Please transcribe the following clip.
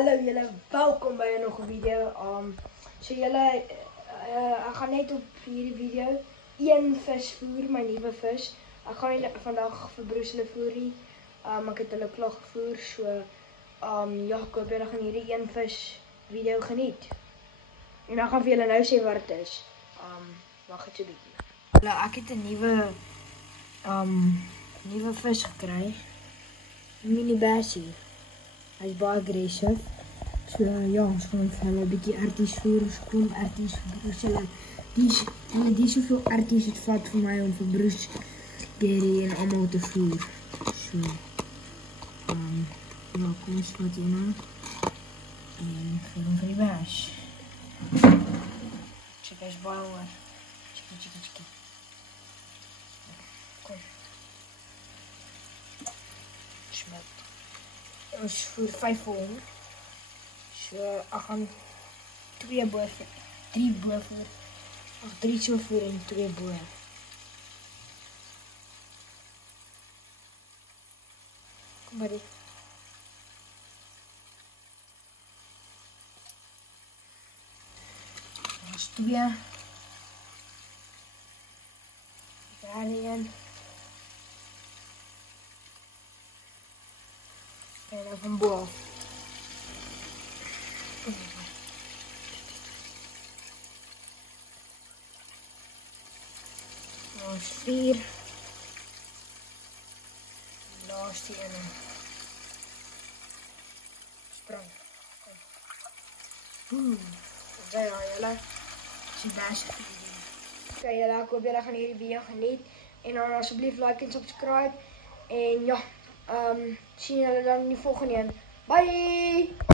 Hallo julle, welkom by nog 'n video. So julle, ek gaan net op hierdie video een vis voer, my nuwe vis. Ek gaan nie vandag vir Bruce hulle voer nie. Ek het hulle klaar gevoer, so ja, ek hoop julle gaan hierdie een vis video geniet. En dan gaan vir julle nou sê wat dit is. Wag net 'n bietjie. Ek het 'n nuwe vis gekry. Mini bassie. Hy is baie aggressief. So ja, ons gaan vir hulle 'n bietjie erties voer, ons klomp erties vir Bruce. Die soveel erties het vat vir my om vir Bruce, Gary en almal te voer. So ja, kom ons vat hier nou. En voer hom vir die bash. Check, hy is baie hoor. Chickie. Kom. Smet. Ons voer 5 vir hom. So ek gaan 3 bo voer. Ag 3 so voer en 2 bo. Kom maar dit. Ons 2. Daar een. En dan van bo af. Ons 4. Laaste een. Sprong. Daar ja, julle. Dis baie goed. Okay, julle, ek hoop julle gaan hierdie video geniet. En dan asseblief like en subscribe. En ja, sien julle dan in die volgende een. Bye!